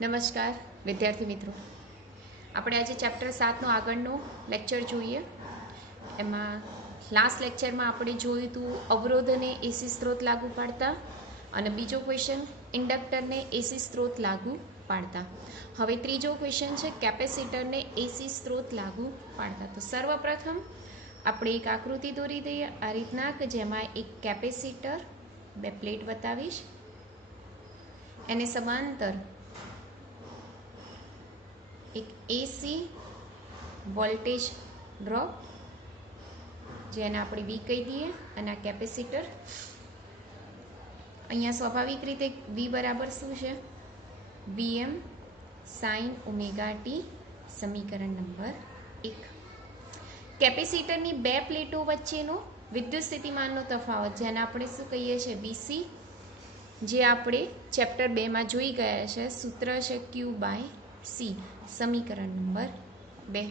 નમસ્કાર વિદ્યાર્થી મિત્રો, આપણે આજે ચેપ્ટર 7નો આગળનો લેક્ચર જોઈએ. એમાં લાસ્ટ લેક્ચરમાં આપણે જોયું હતું અવરોધને એસી સ્ત્રોત લાગુ પાડતા, અને બીજો ક્વેશ્ચન ઇન્ડક્ટરને એસી સ્ત્રોત લાગુ પાડતા. હવે ત્રીજો ક્વેશ્ચન છે કેપેસિટરને એસી સ્ત્રોત લાગુ પાડતા. તો સર્વપ્રથમ આપણે એક આકૃતિ દોરી દઈએ આ રીતના કે જેમાં એક કેપેસિટર, બે પ્લેટ બતાવીશ, એને સમાંતર એક એસી વોલ્ટેજ ડ્રોપ, જેને આપણે વી કહી દઈએ, અને આ કેપેસિટર. અહીંયા સ્વાભાવિક રીતે વી બરાબર શું છે? વીએમ સાઇન ઓમેગા ટી, સમીકરણ નંબર 1. કેપેસિટરની બે પ્લેટો વચ્ચેનો વિદ્યુત સ્થિતિમાનનો તફાવત, જેને આપણે શું કહીએ છીએ? વીસી, જે આપણે ચેપ્ટર 2માં જોઈ ગયા છે. સૂત્ર છે ક્યુ બાય સી, સમીકરણ નંબર 2.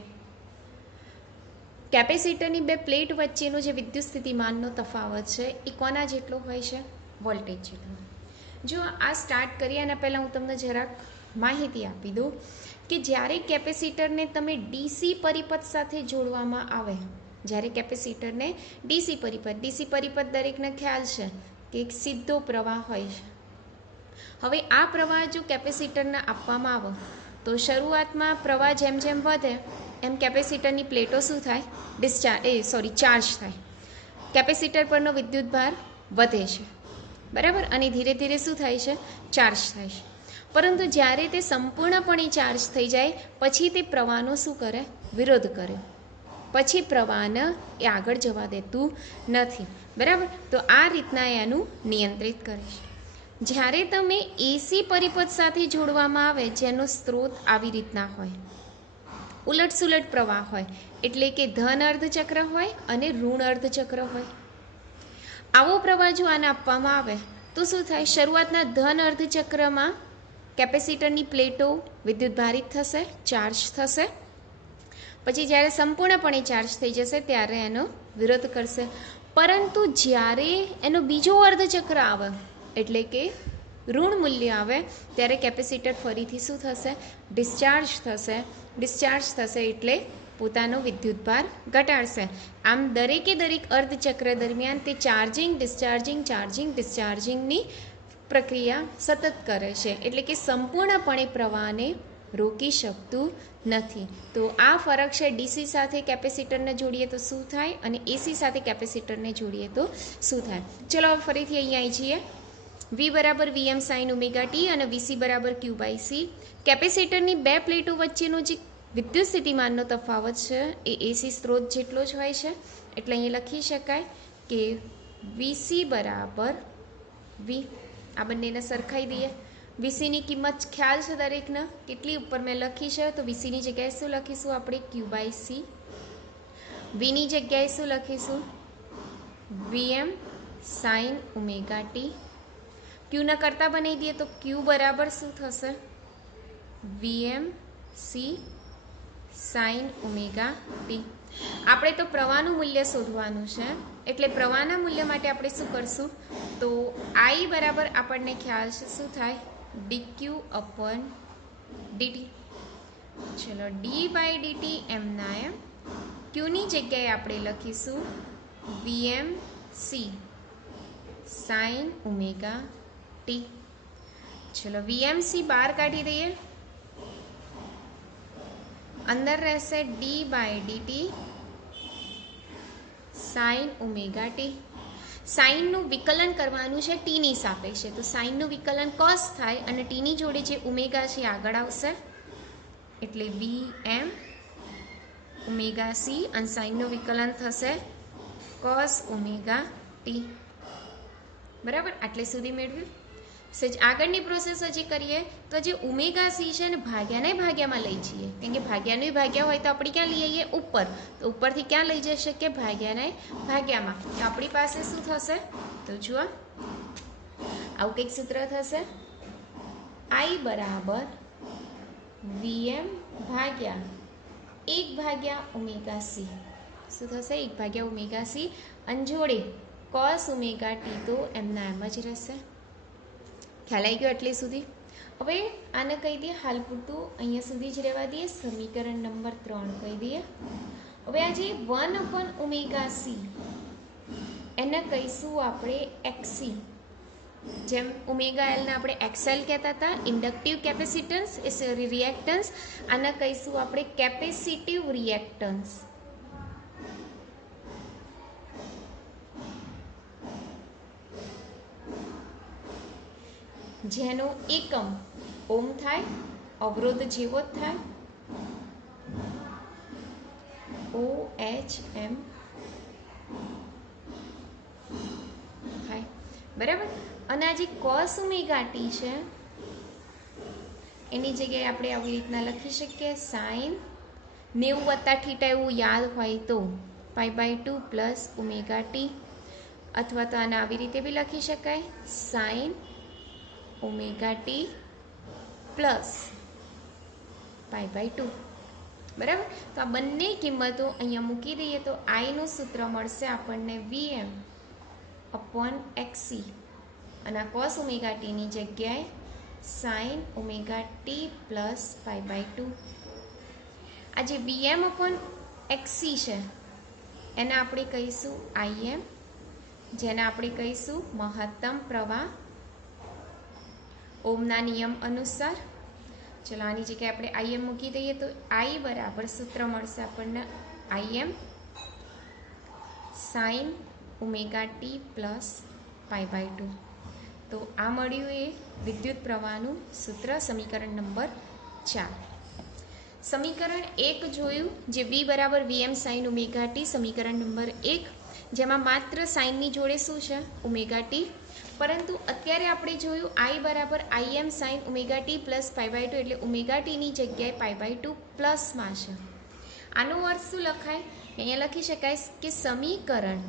કેપેસિટરની બે પ્લેટ વચ્ચેનો જે વિદ્યુત સ્થિતિમાનનો તફાવત છે એ કોના જેટલો હોય છે? વોલ્ટેજ જેટલો. જો આ સ્ટાર્ટ કરીએ એના પહેલાં હું તમને જરાક માહિતી આપી દઉં કે જ્યારે કેપેસિટરને તમે ડીસી પરિપથ સાથે જોડવામાં આવે, જ્યારે કેપેસિટરને ડીસી પરિપથ દરેકને ખ્યાલ છે કે એક સીધો પ્રવાહ હોય છે. હવે આ પ્રવાહ જો કેપેસિટરને આપવામાં આવે તો શરૂઆતમાં પ્રવાહ જેમ જેમ વધે એમ કેપેસિટરની પ્લેટો શું થાય? ચાર્જ થાય. કેપેસિટર પરનો વિદ્યુતભાર વધે છે, બરાબર, અને ધીરે ધીરે શું થાય છે? ચાર્જ થાય છે. પરંતુ જ્યારે તે સંપૂર્ણપણે ચાર્જ થઈ જાય પછી તે પ્રવાહનો શું કરે? વિરોધ કરે. પછી પ્રવાહને એ આગળ જવા દેતું નથી, બરાબર. તો આ રીતના એનું નિયંત્રિત કરે છે. જ્યારે તમે એસી પરિપથ સાથે જોડવામાં આવે, જેનો સ્ત્રોત આવી રીતના હોય, ઉલટસુલટ પ્રવાહ હોય, એટલે કે ધન અર્ધચક્ર હોય અને ઋણ અર્ધચક્ર હોય, આવો પ્રવાહ જો આને આપવામાં આવે તો શું થાય? શરૂઆતના ધન અર્ધચક્રમાં કેપેસિટરની પ્લેટો વિદ્યુતભારિત થશે, ચાર્જ થશે. પછી જ્યારે સંપૂર્ણપણે ચાર્જ થઈ જશે ત્યારે એનો વિરોધ કરશે. પરંતુ જ્યારે એનો બીજો અર્ધચક્ર આવે, એટલે કે ઋણ મૂલ્ય આવે, ત્યારે કેપેસિટર ફરીથી શું થશે? ડિસ્ચાર્જ થશે એટલે પોતાનો વિદ્યુતભાર ઘટાડશે. આમ દરેક અર્ધચક્ર દરમિયાન તે ચાર્જિંગ ડિસ્ચાર્જિંગની પ્રક્રિયા સતત કરે છે, એટલે કે સંપૂર્ણપણે પ્રવાહને રોકી શકતું નથી. તો આ ફરક છે. ડીસી સાથે કેપેસિટરને જોડીએ તો શું થાય, અને એસી સાથે કેપેસિટરને જોડીએ તો શું થાય. ચલો ફરીથી અહીંયા આવી જઈએ. વી બરાબર વીએમ સાઇન ઓમેગા ટી અને વીસી બરાબર ક્યુ બાય સી. કેપેસિટરની બે પ્લેટો વચ્ચેનો જે વિદ્યુત સ્થિતિમાનનો તફાવત છે એ એસી સ્ત્રોત જેટલો જ હોય છે. એટલે અહીંયા લખી શકાય કે વીસી બરાબર વી. આ બંનેને સરખાઈ દઈએ. વીસીની કિંમત ખ્યાલ છે દરેકને કેટલી? ઉપર મેં લખી છે. તો વીસીની જગ્યાએ શું લખીશું આપણે? ક્યુ બાય સી. વીની જગ્યાએ શું લખીશું? VM sine omega T. ક્યુના કરતા બનાવી દઈએ તો ક્યુ બરાબર શું થશે? VM C sine omega T. આપણે તો પ્રવાહનું મૂલ્ય શોધવાનું છે, એટલે પ્રવાહના મૂલ્ય માટે આપણે શું કરશું? તો આઈ બરાબર આપણને ખ્યાલ છે શું થાય? DQ upon DT. ચલો ડી બાય ડીટી એમના એમ. ક્યુની જગ્યાએ આપણે લખીશું VM C sine omega T. ચલો વીએમસી બહાર કાઢી દઈએ. અંદર રહેશે D by DT sine omega T. સાઇનનું વિકલન કરવાનું છે ટીની સાપેક્ષે. તો સાઇનનું વિકલન કોસ થાય અને ટીની જોડે જે ઓમેગા છે આગળ આવશે, એટલે વી એમ ઓમેગા સી, અને સાઇનનું વિકલન થશે કોસ ઓમેગા ટી. બરાબર, આટલે સુધી મેળવ્યું. આગળની પ્રોસેસ હજી કરીએ તો જે ઓમેગા સી છે ને ભાગ્યામાં લઈ જઈએ, કેમ કે ભાગ્યા હોય તો આપણે ક્યાં લઈ આવીએ? ઉપર. તો ઉપરથી ક્યાં લઈ જઈ શકીએ? ભાગ્યામાં. તો આપણી પાસે શું થશે? તો જુઓ આવું કંઈક સૂત્ર થશે. આઈ બરાબર વીએમ ભાગ્યા 1 ઓમેગા સી. શું થશે? 1 ઓમેગા સી, અને જોડે કોસ ઓમેગા ટી તો એમના એમ જ રહેશે. ખ્યાલ આવી ગયો એટલે સુધી? હવે આને કહી દઈએ હાલ પૂરતું અહીંયા સુધી જ રહેવા દઈએ, સમીકરણ નંબર 3 કહી દઈએ. હવે આ જે 1/ωc એને કહીશું આપણે XC. જેમ ઓમેગા એલને આપણે XL કહેતા હતા, ઇન્ડક્ટિવ કેપેસિટન્સ એ સોરી રિએક્ટન્સ, આને કહીશું આપણે કેપેસિટિવ રિએક્ટન્સ. જેનો એકમ ઓમ થાય, અવરોધ જેવો જ થાય, OHM થાય, બરાબર. અને આ જે cos ઓમેગા ટી છે એની જગ્યાએ આપણે આવી રીતના લખી શકીએ sin 90 + θ એવું યાદ હોય તો π/2 પ્લસ ઓમેગા ટી, અથવા તો આને આવી રીતે બી લખી શકાય sin ઓમેગા ટી પ્લસ π/2, બરાબર. તો આ બંને કિંમતો અહીંયા મૂકી દઈએ તો આઈનું સૂત્ર મળશે આપણને Vm/XC, અને આ cos ઓમેગા ટીની જગ્યાએ sin ઓમેગા ટી પ્લસ π/2. આ જે Vm/XC છે એને આપણે કહીશું Im, જેને આપણે કહીશું મહત્તમ પ્રવાહ ઓમના નિયમ અનુસાર. ચલો આની જગ્યાએ આપણે Im મૂકી દઈએ તો I બરાબર સૂત્ર મળશે આપણને Im sin omega T plus π/2. તો આ મળ્યું એ વિદ્યુત પ્રવાહનું સૂત્ર, સમીકરણ નંબર 4. સમીકરણ 1 જોયું જે V બરાબર Vm sin ઓમેગા ટી, સમીકરણ નંબર 1, જેમાં માત્ર સાઇનની જોડે શું છે ઓમેગા ટી, પરંતુ અત્યારે આપણે જોયું I બરાબર Im sin omega T plus π/2, એટલે ઓમેગા ટીની જગ્યાએ π/2 પ્લસમાં છે. આનો અર્થ શું લખાય? અહીંયા લખી શકાય કે સમીકરણ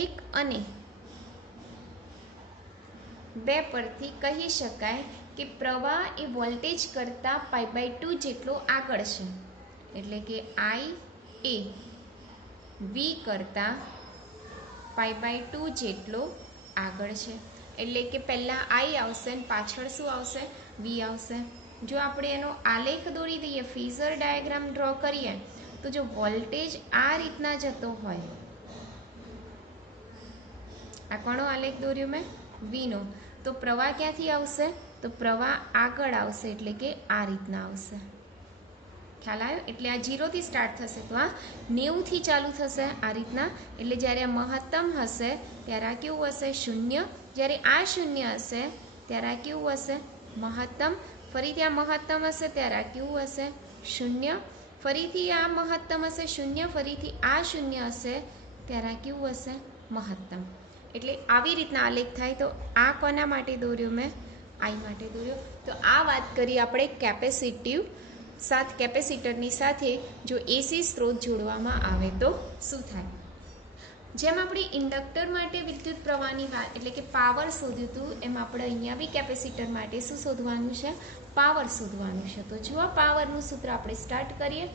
1 અને 2 પરથી કહી શકાય કે પ્રવાહ એ વોલ્ટેજ કરતાં π/2 જેટલો આગળ છે, એટલે કે I એ V કરતાં π/2 જેટલો આગળ છે. એટલે કે પહેલાં I આવશે અને પાછળ શું આવશે? V આવશે. જો આપણે એનો આલેખ દોરી દઈએ, ફેઝર ડાયાગ્રામ ડ્રો કરીએ, તો જો વોલ્ટેજ આ રીતના જતો હોય, આ કોનો આલેખ દોર્યો મેં? Vનો, તો પ્રવાહ ક્યાંથી આવશે? તો પ્રવાહ આગળ આવશે, એટલે કે આ રીતના આવશે. ખ્યાલ આવ્યો? એટલે આ 0થી સ્ટાર્ટ થશે તો આ 90થી ચાલુ થશે આ રીતના. એટલે જ્યારે આ મહત્તમ હશે ત્યારે આ કેવું હશે? 0. જ્યારે આ 0 હશે ત્યારે આ કેવું હશે? મહત્તમ. ફરીથી આ મહત્તમ હશે ત્યારે આ કેવું હશે? 0. ફરીથી આ મહત્તમ હશે 0, ફરીથી આ 0 હશે ત્યારે આ કેવું હશે? મહત્તમ. એટલે આવી રીતના આલેખ થાય. તો આ કોના માટે દોર્યો મેં? I માટે દોર્યો. તો આ વાત કરી આપણે કેપેસિટરની સાથે જો એસી સ્ત્રોત જોડવામાં આવે તો શું થાય. જેમ આપણે ઇન્ડક્ટર માટે વિદ્યુત પ્રવાહની વાત એટલે કે પાવર શોધ્યું હતું, એમ આપણે અહીંયા બી કેપેસિટર માટે શું શોધવાનું છે? પાવર શોધવાનું છે. તો જો આ પાવરનું સૂત્ર આપણે સ્ટાર્ટ કરીએ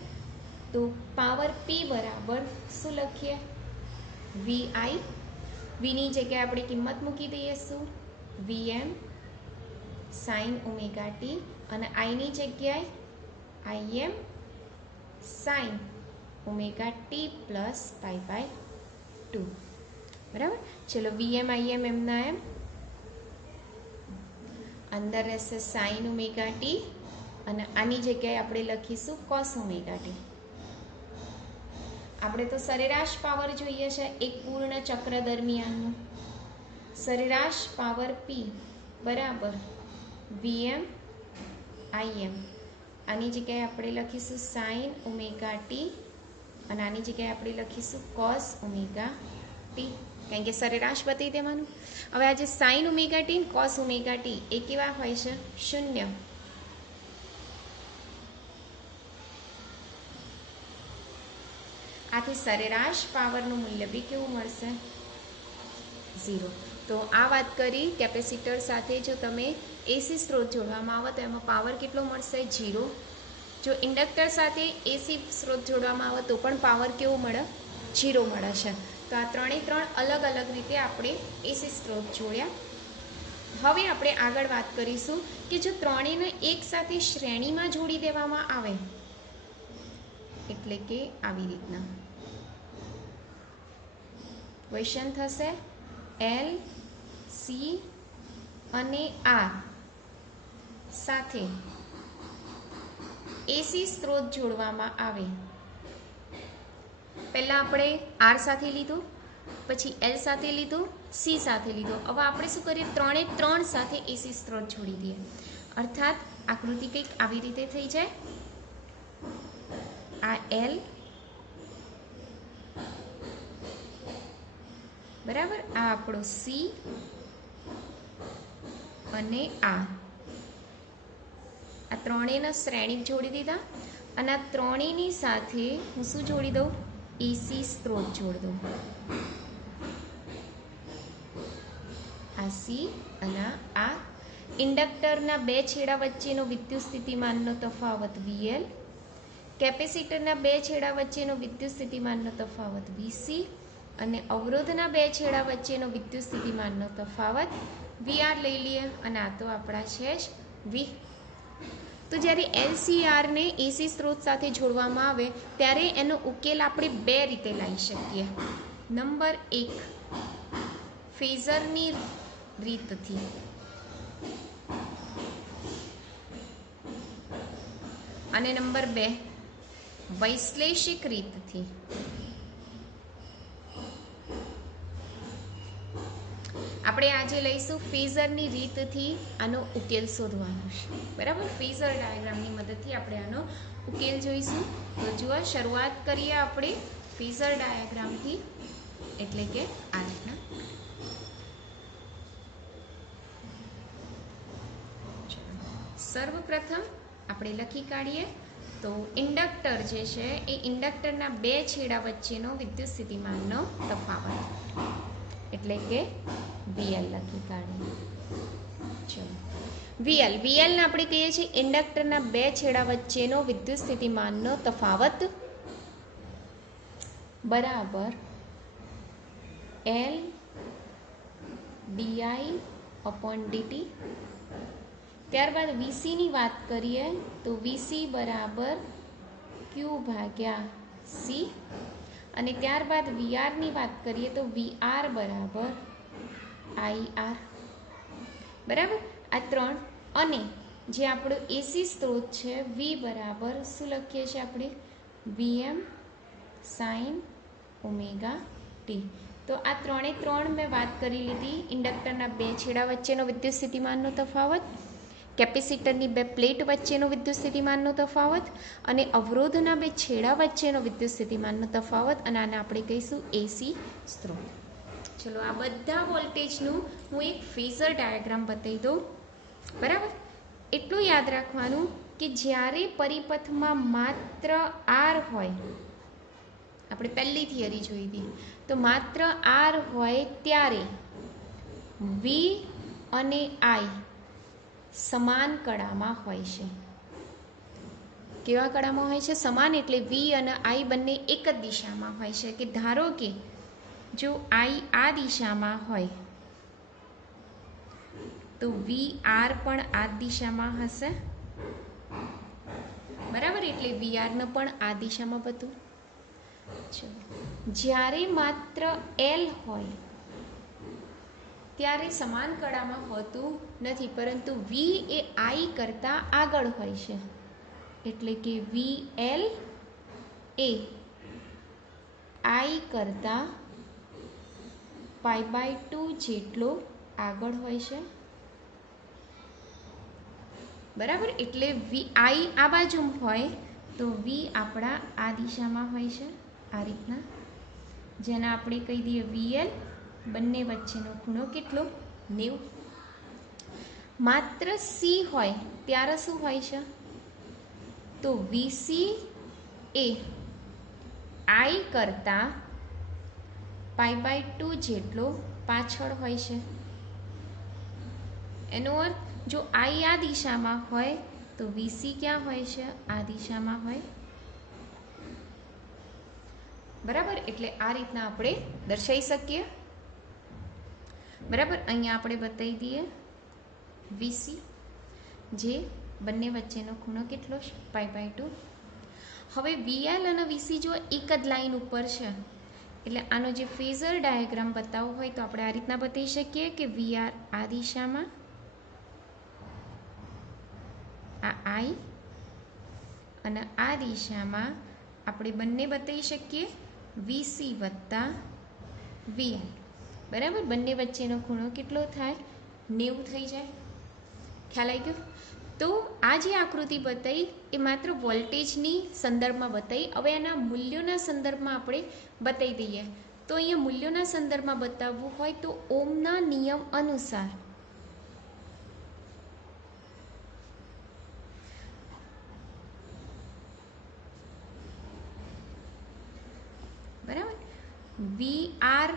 તો પાવર P બરાબર શું લખીએ? VI. Vની જગ્યાએ આપણે કિંમત મૂકી દઈએ શું? Vm sin ઓમેગા ટી, અને Iની જગ્યાએ Im sin omega T plus π/2. બરાબર. ચલો Vm Im એમના એમ, અંદર રહેશે sin ઓમેગા ટી, અને આની જગ્યાએ આપણે લખીશું cos ઓમેગા ટી. આપણે તો સરેરાશ પાવર જોઈએ છે એક પૂર્ણ ચક્ર દરમિયાનનું. સરેરાશ પાવર P બરાબર Vm Im. આની જગ્યાએ આપણે લખીશું sin ઓમેગા ટી, અને આની જગ્યાએ આપણે લખીશું cos ઓમેગા ટી, કારણ કે સરેરાશ બતાવી દેવાનું. હવે આ જે sin ઓમેગા ટી અને cos ઓમેગા ટી એ કેવા હોય છે? 0. આથી સરેરાશ પાવરનું મૂલ્ય બી કેવું મળશે? 0. તો આ વાત કરી કેપેસિટર સાથે જો તમે એસી સ્ત્રોત જોડવામાં આવે તો એમાં પાવર કેટલો મળશે? 0. જો ઇન્ડક્ટર સાથે એસી સ્ત્રોત જોડવામાં આવે તો પણ પાવર કેવો મળે? 0 મળે છે. તો આ ત્રણે ત્રણ અલગ અલગ રીતે આપણે એસી સ્ત્રોત જોડ્યા. હવે આપણે આગળ વાત કરીશું કે જો ત્રણેયને એક સાથે શ્રેણીમાં જોડી દેવામાં આવે, એટલે કે આવી રીતના ક્વેશ્ચન થશે એલ, સી અને આર સાથે એસી સ્ત્રોત જોડવામાં આવે. પહેલા આપણે આર સાથે લીધું, પછી એલ સાથે લીધું, સી સાથે લીધું. હવે આપણે શું કરીએ, ત્રણે ત્રણ સાથે એસી સ્ત્રોત જોડી દઈએ. અર્થાત આકૃતિ કંઈક આવી રીતે થઈ જાય. આ એલ બરાબર, આ આપણો સી અને આ ત્રણેયના શ્રેણી જોડી દીધા. અને આ ત્રણેયની સાથે હું શું જોડી દઉં, એસી સ્ત્રોત જોડી દઉં. આ સી અને આ ઇન્ડક્ટરના બે છેડા વચ્ચેનો વિદ્યુત સ્થિતિમાનનો તફાવત VL, કેપેસિટરના બે છેડા વચ્ચેનો વિદ્યુત સ્થિતિમાનનો તફાવત VC અને અવરોધના બે છેડા વચ્ચેનો વિદ્યુત સ્થિતિમાનનો તફાવત VR લઈ લઈએ. અને આ તો આપણા છે જ V. તો જ્યારે LCR ને એસી સ્ત્રોત સાથે જોડવામાં આવે ત્યારે એનો ઉકેલ આપણે બે રીતે લાવી શકીએ. નંબર 1, ફેઝરની રીતથી. અને નંબર 2, વૈશ્લેષિક રીતથી. આપણે આજે લઈશું ફેઝરની રીતથી આનો ઉકેલ શોધવાનો છે. બરાબર, ફેઝર ડાયાગ્રામની મદદથી આપણે આનો ઉકેલ જોઈશું. તો જુઓ, શરૂઆત કરીએ આપણે ફેઝર ડાયાગ્રામથી, એટલે કે આ રીતના. સર્વપ્રથમ આપણે લખી કાઢીએ તો ઇન્ડક્ટર જે છે એ ઇન્ડક્ટરના બે છેડા વચ્ચેનો વિદ્યુત સ્થિતિમાનનો તફાવત, એટલે કે VL લખી કાઢીએ. ચલો, VL ને આપણે કહીએ છીએ ઇન્ડક્ટરના બે છેડા વચ્ચેનો વિદ્યુત સ્થિતિમાનનો તફાવત બરાબર L di/dt. ત્યારબાદ VC ની વાત કરીએ તો VC બરાબર Q/C. અને ત્યારબાદ VR ની વાત કરીએ તો VR બરાબર IR. બરાબર, આ ત્રણ. અને જે આપણો એસી સ્ત્રોત છે V બરાબર શું લખીએ છીએ આપણે, VM sin ωt. તો આ ત્રણે ત્રણ મેં વાત કરી લીધી. ઇન્ડક્ટરના બે છેડા વચ્ચેનો વિદ્યુત સ્થિતિમાનનો તફાવત, કેપેસિટરની બે પ્લેટ વચ્ચેનો વિદ્યુત સ્થિતિમાનનો તફાવત અને અવરોધના બે છેડા વચ્ચેનો વિદ્યુત સ્થિતિમાનનો તફાવત. અને આને આપણે કહીશું એસી સ્ત્રોત. ચલો, આ બધા વોલ્ટેજનું હું એક ફેઝર ડાયાગ્રામ બતાવી દઉં. બરાબર, એટલું યાદ રાખવાનું કે જ્યારે પરિપથમાં માત્ર R હોય, આપણે પહેલી થિયરી જોઈ હતી, તો માત્ર R હોય ત્યારે V અને I સમાન કળામાં હોય છે. કેવા કળામાં હોય છે? સમાન, એટલે V અને I બંને એક જ દિશામાં હોય છે. કે ધારો કે જો I આ દિશામાં હોય તો VR પણ આ દિશામાં હશે. બરાબર, એટલે VR ને પણ આ દિશામાં બધું. જ્યારે માત્ર L હોય ત્યારે સમાન કળામાં હોતું નથી, પરંતુ V એ I કરતા આગળ હોય છે. એટલે કે VL એ I કરતા π/2 જેટલો આગળ હોય છે. બરાબર, એટલે I આ બાજુ હોય તો V આપણા આ દિશામાં હોય છે, આ રીતના. જેને આપણે કહી દઈએ VL. બંને વચ્ચેનો ખૂણો કેટલો? 90. માત્ર C હોય ત્યારે શું હોય છે? તો VC એ I કરતા π/2 જેટલો પાછળ હોય છે. એનો અર્થ, જો I આ દિશામાં હોય તો VC ક્યાં હોય છે? આ દિશામાં હોય. બરાબર, એટલે આ રીતના આપણે દર્શાવી શકીએ. બરાબર, અહીંયા આપણે બતાવી દઈએ VC, જે બંને વચ્ચેનો ખૂણો કેટલો છે π/2. હવે VL અને VC જો એક જ લાઈન ઉપર છે એટલે આનો જે ફેઝર ડાયાગ્રામ બતાવવો હોય તો આપણે આ રીતના બતાવી શકીએ કે VR આ દિશામાં, આ I, અને આ દિશામાં આપણે બંને બતાવી શકીએ VC વત્તા VL. બરાબર, બંને વચ્ચેનો ખૂણો કેટલો થાય 90 થઈ જાય. ખ્યાલ આવી ગયો? તો આ જે આકૃતિ બતાવી એ માત્ર વોલ્ટેજની સંદર્ભમાં બતાવી. હવે એના મૂલ્યોના સંદર્ભમાં આપણે બતાવી દઈએ. તો અહીંયા મૂલ્યોના સંદર્ભમાં બતાવવું હોય તો ઓમના નિયમ અનુસાર બરાબર, VR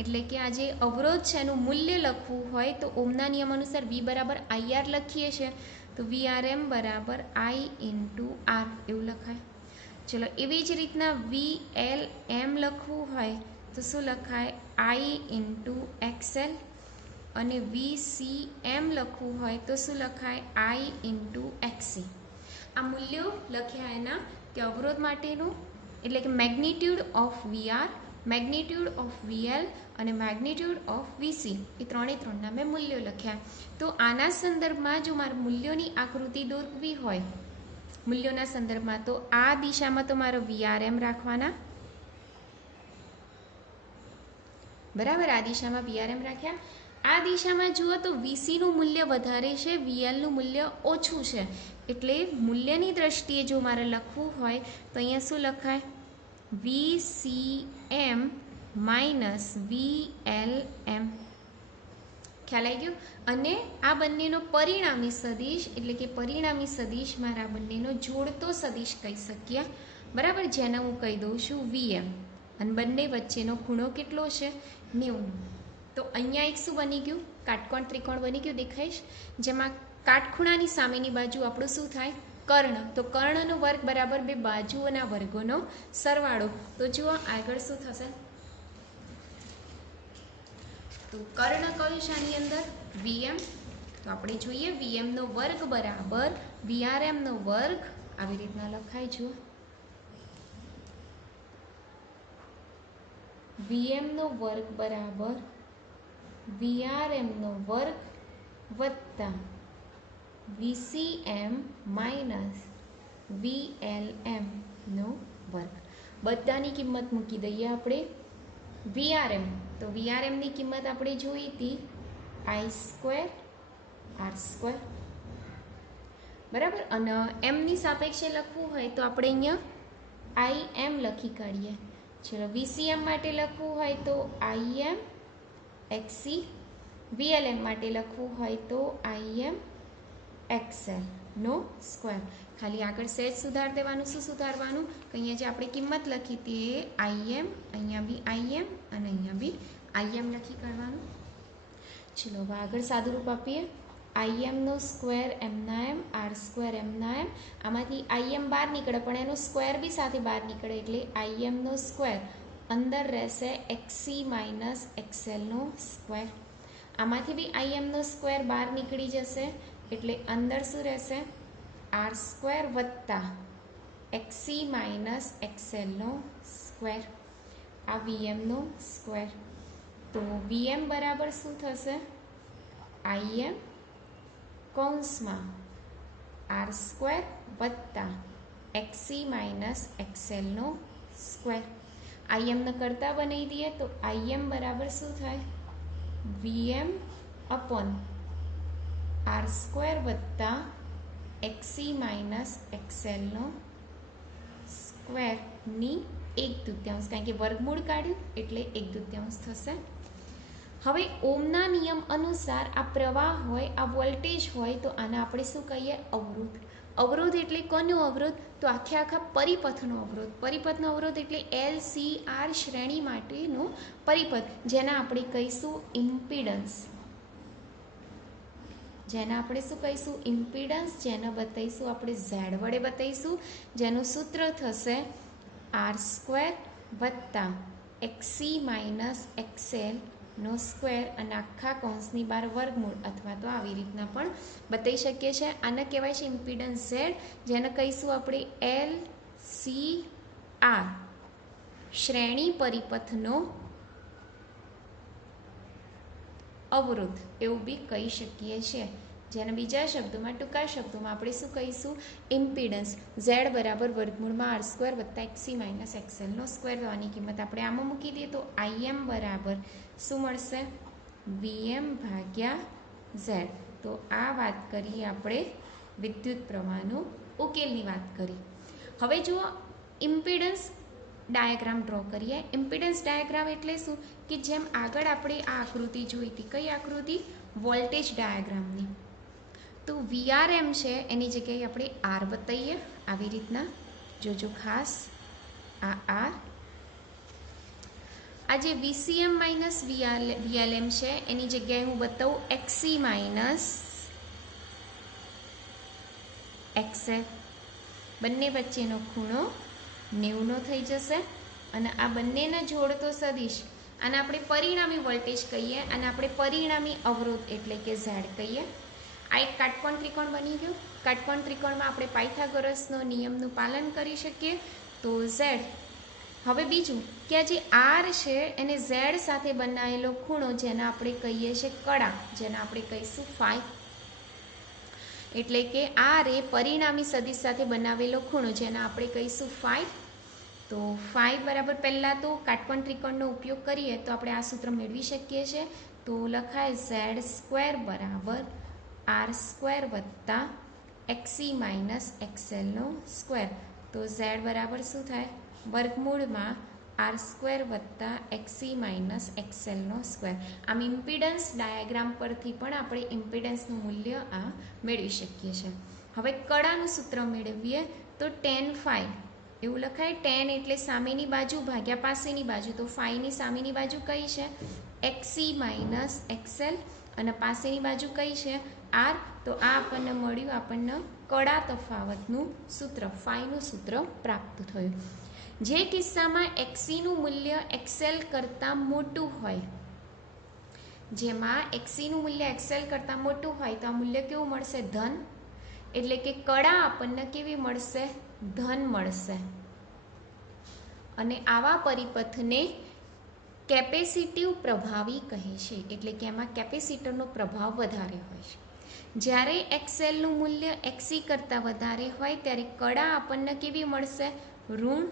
એટલે કે આ જે અવરોધ છે એનું મૂલ્ય લખવું હોય તો ઓમના નિયમ અનુસાર V બરાબર IR લખીએ છીએ તો VRM બરાબર I × R એવું લખાય. ચલો એવી જ રીતના VLM લખવું હોય તો શું લખાય I × XL, અને VCM લખવું હોય તો શું લખાય I × XC. આ મૂલ્યો લખ્યા એના કે અવરોધ માટેનું એટલે કે magnitude of VR, magnitude of VL અને મેગ્નિટ્યુડ ઓફ VC એ ત્રણના મેં મૂલ્યો લખ્યા. તો આના સંદર્ભમાં જો મારે મૂલ્યોની આકૃતિ દોરવી હોય મૂલ્યોના સંદર્ભમાં તો આ દિશામાં તો મારો VRM રાખવાના. બરાબર, આ દિશામાં VRM રાખ્યા. આ દિશામાં જુઓ તો VCનું મૂલ્ય વધારે છે, VLનું મૂલ્ય ઓછું છે. એટલે મૂલ્યની દ્રષ્ટિએ જો મારે લખવું હોય તો અહીંયા શું લખાય VCM માઇનસ VLM. ખ્યાલ આવી ગયો? અને આ બંનેનો પરિણામી સદિશ એટલે કે પરિણામી સદિશ મારા બંનેનો જોડતો સદિશ કહી શકીએ. બરાબર, જેને હું કહી દઉં છું VM, અને બંને વચ્ચેનો ખૂણો કેટલો છે 90. તો અહીંયા એક શું બની ગયું કાટકોણ ત્રિકોણ બની ગયું દેખાઈશ, જેમાં કાટખૂણાની સામેની બાજુ આપણું શું થાય કર્ણ. તો કર્ણનો વર્ગ બરાબર બે બાજુઓના વર્ગોનો સરવાળો. તો જુઓ આગળ શું થશે, તો કર્ણ કયું છે આની અંદર VM. તો આપણે જોઈએ VM નો વર્ગ બરાબર VRM નો વર્ગ. આવી રીતના લખાય જુઓ VM નો વર્ગ બરાબર VRM નો વર્ગ વત્તા VCM માઇનસ VLM નો વર્ગ. બધાની કિંમત મૂકી દઈએ આપણે. VRM તો VRM ની કિંમત આપણે જોઈ હતી I² R². બરાબર, અને M ની સાપેક્ષે લખવું હોય તો આપણે અહીંયા IM લખી કાઢીએ. ચલો VCM માટે લખવું હોય તો IM XC, VLM માટે લખવું હોય તો IM XL નો સ્ક્વેર. ખાલી આગળ સેજ સુધાર દેવાનું. શું સુધારવાનું કે અહીંયા જે આપણે કિંમત લખી હતી એ IM, અહીંયા બી IM અને અહીંયા બી IM લખી કાઢવાનું. ચલો હવે આગળ સાદું રૂપ આપીએ. IM નો સ્ક્વેર એમના એમ, R² એમના એમ. આમાંથી IM બહાર નીકળે પણ એનો સ્ક્વેર બી સાથે બહાર નીકળે એટલે IM નો સ્ક્વેર અંદર રહેશે XC માઇનસ XL નો સ્ક્વેર. આમાંથી બી IM નો સ્ક્વેર બહાર નીકળી જશે એટલે અંદર શું રહેશે R² વત્તા XC માઇનસ XL નો સ્ક્વેર. આ VM નો સ્ક્વેર. તો VM બરાબર શું થશે IM કૌંસમાં R² વત્તા XC માઇનસ XL નો સ્ક્વેર. IM ને કરતા બનાવી દઈએ તો IM બરાબર શું થાય VM અપોન R² વત્તા XC માઇનસ XL નો સ્ક્વેરની 1/2, કારણ કે વર્ગમૂળ કાઢ્યું એટલે 1/2 થશે. હવે ઓમના નિયમ અનુસાર આ પ્રવાહ હોય, આ વોલ્ટેજ હોય તો આને આપણે શું કહીએ અવરોધ. અવરોધ એટલે કોનો અવરોધ તો આખા પરિપથનો અવરોધ. પરિપથનો અવરોધ એટલે LCR શ્રેણી માટેનો પરિપથ, જેના આપણે કહીશું ઇમ્પિડન્સ. જેને આપણે શું કહીશું ઇમ્પિડન્સ. જેને બતાવીશું આપણે Z વડે બતાવીશું, જેનું સૂત્ર થશે R² વત્તા XC માઇનસ XL નો સ્ક્વેર અને આખા કૌંસની બહાર વર્ગમૂળ અથવા તો આવી રીતના પણ બતાવી શકીએ છીએ. આને કહેવાય છે ઇમ્પિડન્સ ઝેડ, જેને કહીશું આપણે LCR, શ્રેણી પરિપથનો અવરોધ એવું બી કહી શકીએ છીએ. જેને બીજા શબ્દોમાં, ટૂંકા શબ્દોમાં આપણે શું કહીશું? ઇમ્પિડન્સ ઝેડ બરાબર વર્ગમૂળમાં આર સ્ક્વેર વત્તા XC માઇનસ XL નો સ્ક્વેર. તો આની કિંમત આપણે આમાં મૂકી દઈએ તો IM બરાબર શું મળશે? VM ભાગ્યા ઝેડ. તો આ વાત કરીએ આપણે વિદ્યુત પ્રવાહનો ઉકેલની વાત કરી. હવે જુઓ ઇમ્પિડન્સ ડાયાગ્રામ ડ્રો કરીએ. ઇમ્પિડન્સ ડાયાગ્રામ એટલે શું? કે જેમ આગળ આપણે આ આકૃતિ જોઈ હતી. કઈ આકૃતિ? વોલ્ટેજ ડાયાગ્રામની. તો VRM છે એની જગ્યાએ આપણે R બતાવીએ આવી રીતના. જોજો ખાસ આ R. આ જે VCM માઇનસ VLM છે એની જગ્યાએ હું બતાવું XC માઇનસ XL. બંને વચ્ચેનો ખૂણો 90 થઈ જશે અને આ બંનેને જોડતો સદિશ આને આપણે પરિણામી વોલ્ટેજ કહીએ અને આપણે પરિણામી અવરોધ એટલે કે Z કહીએ. આ એક કાટકોણ ત્રિકોણ બની ગયું. કાટકોણ ત્રિકોણમાં આપણે પાયથાગોરસનો નિયમનું પાલન કરી શકીએ તો Z. હવે બીજું કે આ જે R છે એને Z સાથે બનાવેલો ખૂણો જેને આપણે કહીએ છીએ કડા, જેને આપણે કહીશું ફાઈ. એટલે કે R એ પરિણામી સદિશ સાથે બનાવેલો ખૂણો જેને આપણે કહીશું ફાઈ. તો ફાઈ બરાબર પહેલાં તો કાટકોણ ત્રિકોણનો ઉપયોગ કરીએ તો આપણે આ સૂત્ર મેળવી શકીએ છીએ. તો લખાય Z સ્ક્વેર બરાબર R સ્ક્વેર વત્તા XC માઇનસ XL નો સ્ક્વેર. તો Z બરાબર શું થાય? વર્ગમૂળમાં R સ્ક્વેર વત્તા XC માઇનસ XL નો સ્ક્વેર. આમ ઇમ્પિડન્સ ડાયાગ્રામ પરથી પણ આપણે ઇમ્પિડન્સનું મૂલ્ય આ મેળવી શકીએ છીએ. હવે કડાનું સૂત્ર મેળવીએ તો tan phi એવું લખાય. tan એટલે સામેની બાજુ ભાગ્યા પાસેની બાજુ. તો ફાઈની સામેની બાજુ કઈ છે? XC માઇનસ XL અને પાસેની બાજુ કઈ છે? R. તો આ આપણને મળ્યું, આપણને કડા તફાવતનું સૂત્ર, ફાઈનું સૂત્ર પ્રાપ્ત થયું. જે કિસ્સામાં XCનું મૂલ્ય XL કરતાં મોટું હોય, જેમાં XCનું મૂલ્ય XL કરતાં મોટું હોય તો આ મૂલ્ય કેવું મળશે? ધન. એટલે કે કડા આપણને કેવી મળશે? ધન મળશે. અને આવા પરિપથને કેપેસિટિવ પ્રભાવી કહે છે. એટલે કે એમાં કેપેસિટરનો પ્રભાવ વધારે હોય છે. જ્યારે XLનું મૂલ્ય XC કરતાં વધારે હોય ત્યારે કડા આપણને કેવી મળશે? ઋણ.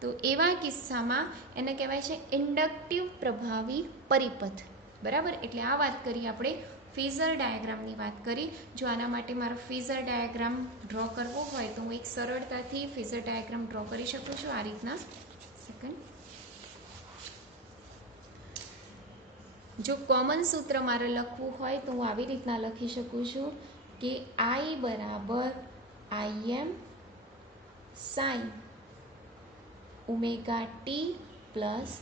તો એવા કિસ્સામાં એને કહેવાય છે ઇન્ડક્ટિવ પ્રભાવી પરિપથ. બરાબર. એટલે આ વાત કરી આપણે ફેઝર ડાયાગ્રામની વાત કરી. જો આના માટે મારો ફેઝર ડાયાગ્રામ ડ્રો કરવો હોય તો હું એક સરળતાથી ફેઝર ડાયાગ્રામ ડ્રો કરી શકું છું આ રીતના. સેકન્ડ. જો કોમન સૂત્ર મારે લખવું હોય તો હું આવી રીતના લખી શકું છું કે I બરાબર IM sin omega T plus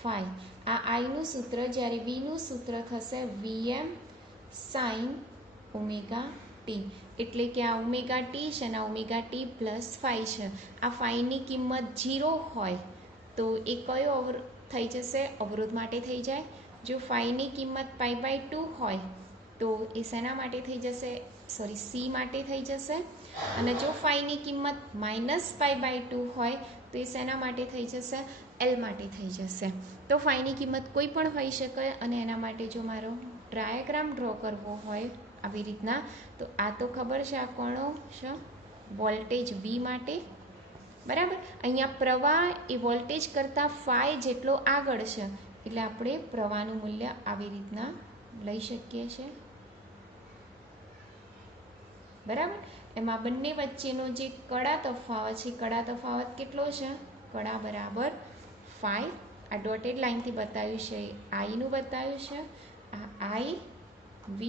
phi. આ આઈનું સૂત્ર, જ્યારે વીનું સૂત્ર થશે VM sin ઓમેગા ટી. એટલે કે આ ઓમેગા ટી છે અને આ ઓમેગા ટી પ્લસ ફાઈ છે. આ ફાઈની કિંમત 0 હોય તો એ કયો થઈ જશે? અવરોધ માટે થઈ જાય. જો ફાઈની કિંમત π/2 હોય તો એ શેના માટે થઈ જશે? C માટે થઈ જશે. અને જો ફાઈની કિંમત -π/2 હોય તો એ શેના માટે થઈ જશે? L માટે થઈ જશે. તો ફાઈની કિંમત કોઈ પણ હોઈ શકે અને એના માટે જો મારો ડાયાગ્રામ ડ્રો કરવો હોય આવી રીતના, તો આ તો ખબર છે આ કોણો છે વોલ્ટેજ V માટે. બરાબર. અહીંયા પ્રવાહ એ વોલ્ટેજ કરતાં ફાઈ જેટલો આગળ છે એટલે આપણે પ્રવાહનું મૂલ્ય આવી રીતના લઈ શકીએ છીએ. બરાબર. એમાં બંને વચ્ચેનો જે કડા તફાવત છે, કડા તફાવત કેટલો છે? કડા બરાબર ફાઈ. આ ડોટેડ લાઇનથી બતાવ્યું છે, આઈનું બતાવ્યું છે. આ IV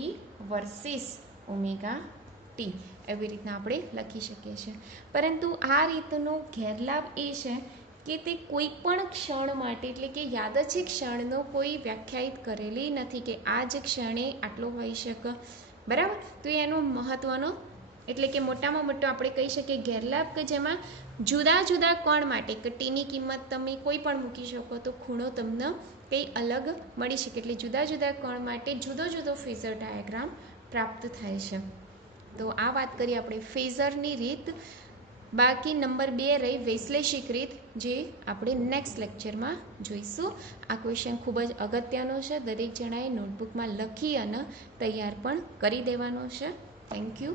વર્સિસ ઓમેગા ટી એવી રીતના આપણે લખી શકીએ છીએ. પરંતુ આ રીતનો ગેરલાભ એ છે કે તે કોઈ પણ ક્ષણ માટે, એટલે કે યાદચ્છિક ક્ષણનો કોઈ વ્યાખ્યાયિત કરેલી નથી કે આ જ ક્ષણે આટલો હોઈ શકે. બરાબર. તો એનો મહત્વનો એટલે કે મોટામાં મોટો આપણે કહી શકીએ ગેરલાભ કે જેમાં જુદા જુદા કોણ માટે કે ટીની કિંમત તમે કોઈ પણ મૂકી શકો તો ખૂણો તમને કંઈ અલગ મળી શકે, એટલે જુદા જુદા કોણ માટે જુદો જુદો ફેઝર ડાયાગ્રામ પ્રાપ્ત થાય છે. તો આ વાત કરીએ આપણે ફેઝરની રીત. બાકી નંબર 2 રહી વૈશ્લેષિક રીત, જે આપણે નેક્સ્ટ લેક્ચરમાં જોઈશું. આ ક્વેશ્ચન ખૂબ જ અગત્યનો છે, દરેક જણાએ નોટબુકમાં લખી અને તૈયાર પણ કરી દેવાનો છે. Thank you.